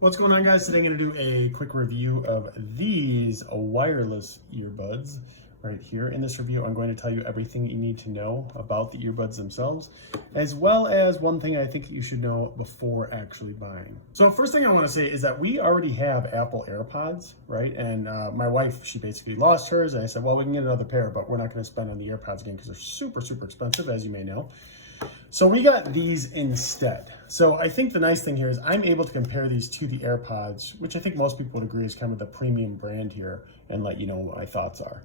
What's going on, guys? Today I'm going to do a quick review of these wireless earbuds right here. In this review, I'm going to tell you everything you need to know about the earbuds themselves, as well as one thing I think you should know before actually buying. So first thing I want to say is that we already have Apple AirPods, right? And my wife, she basically lost hers, and I said, well, we can get another pair, but we're not going to spend on the AirPods again because they're super, super expensive, as you may know. So we got these instead. So I think the nice thing here is I'm able to compare these to the AirPods, which I think most people would agree is kind of the premium brand here, and let you know what my thoughts are.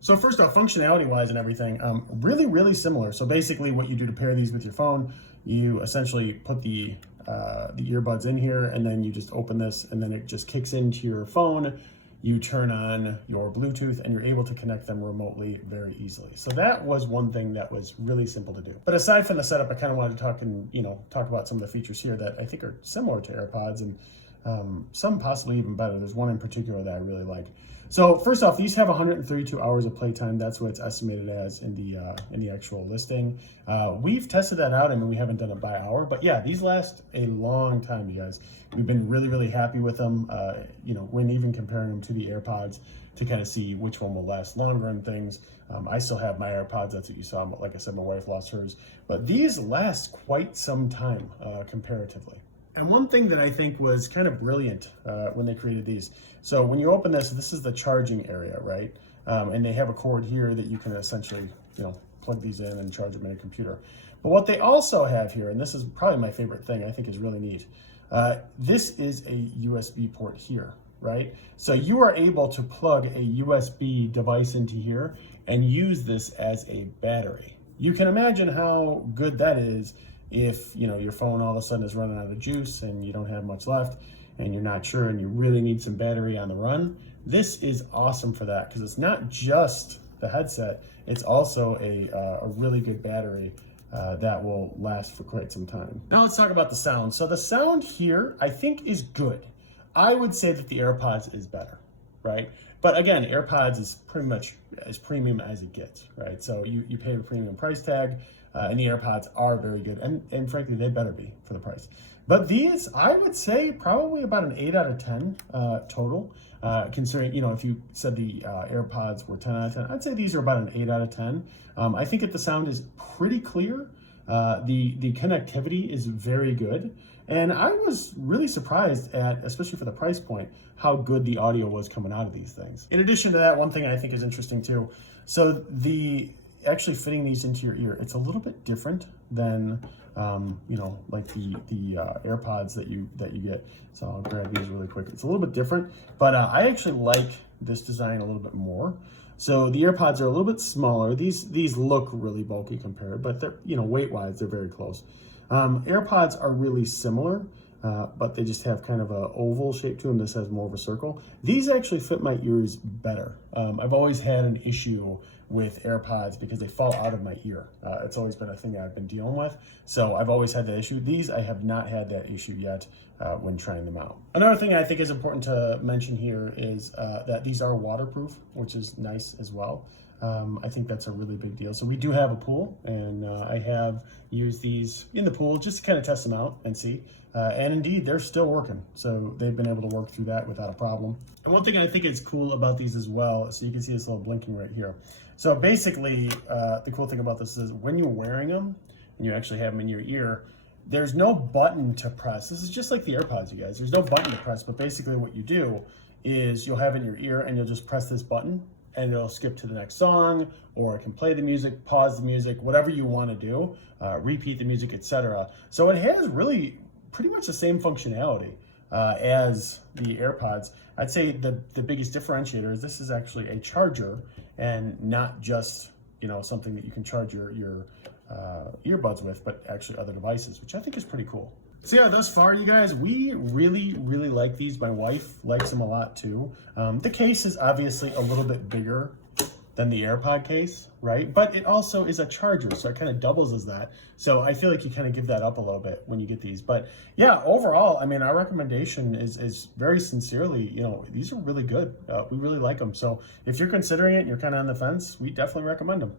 So first off, functionality wise and everything, really similar. So basically what you do to pair these with your phone, you essentially put the earbuds in here, and then you just open this, and then it just kicks into your phone. You turn on your Bluetooth and you're able to connect them remotely very easily. So that was one thing that was really simple to do. But aside from the setup, I kind of wanted to talk about some of the features here that I think are similar to AirPods, and some possibly even better. There's one in particular that I really like. So first off, these have 132 hours of playtime. That's what it's estimated as in the actual listing. We've tested that out. I mean, we haven't done it by hour, but yeah, these last a long time, you guys. We've been really happy with them. When even comparing them to the AirPods to kind of see which one will last longer and things. I still have my AirPods. That's what you saw. Like I said, my wife lost hers, but these last quite some time comparatively. And one thing that I think was kind of brilliant when they created these. So when you open this is the charging area, right? And they have a cord here that you can essentially, plug these in and charge them in a computer. But what they also have here, and this is probably my favorite thing, I think is really neat. This is a USB port here, right? So you are able to plug a USB device into here and use this as a battery. You can imagine how good that is if your phone all of a sudden is running out of juice and you don't have much left and you're not sure and you really need some battery on the run. This is awesome for that because it's not just the headset, it's also a really good battery that will last for quite some time. Now let's talk about the sound. So the sound here I think is good. I would say that the AirPods is better, right? But again, AirPods is pretty much as premium as it gets, right? So you pay the premium price tag, and the AirPods are very good, and frankly, they better be for the price. But these, I would say, probably about an 8 out of 10 total. Considering, if you said the AirPods were 10 out of 10, I'd say these are about an 8 out of 10. I think that the sound is pretty clear. The connectivity is very good. And I was really surprised at, especially for the price point, how good the audio was coming out of these things. In addition to that, one thing I think is interesting too, so actually fitting these into your ear, it's a little bit different than like the AirPods that you get. So I'll grab these really quick. It's a little bit different, but I actually like this design a little bit more. So the AirPods are a little bit smaller. These look really bulky compared, but they're weight wise they're very close. AirPods are really similar, but they just have kind of an oval shape to them. This has more of a circle. These actually fit my ears better. I've always had an issue with AirPods because they fall out of my ear. It's always been a thing that I've been dealing with. So I've always had that issue. These, I have not had that issue yet when trying them out. Another thing I think is important to mention here is that these are waterproof, which is nice as well. I think that's a really big deal. So we do have a pool, and I have used these in the pool just to kind of test them out and see. And indeed, they're still working. So they've been able to work through that without a problem. And one thing I think is cool about these as well, so you can see this little blinking right here. So basically, the cool thing about this is when you're wearing them and you actually have them in your ear, there's no button to press. This is just like the AirPods, you guys. There's no button to press, but basically what you do is you'll have it in your ear and you'll just press this button and it'll skip to the next song, or it can play the music, pause the music, whatever you want to do, repeat the music, etc. So it has really pretty much the same functionality as the AirPods. I'd say the biggest differentiator is this is actually a charger and not just something that you can charge your earbuds with, but actually other devices, which I think is pretty cool. So yeah, thus far, you guys, we really like these. My wife likes them a lot too. The case is obviously a little bit bigger than the AirPod case, right? But it also is a charger, so it kind of doubles as that. So I feel like you kind of give that up a little bit when you get these. But yeah, overall, I mean, our recommendation is very sincerely, these are really good. We really like them. So if you're considering it and you're kind of on the fence, we definitely recommend them.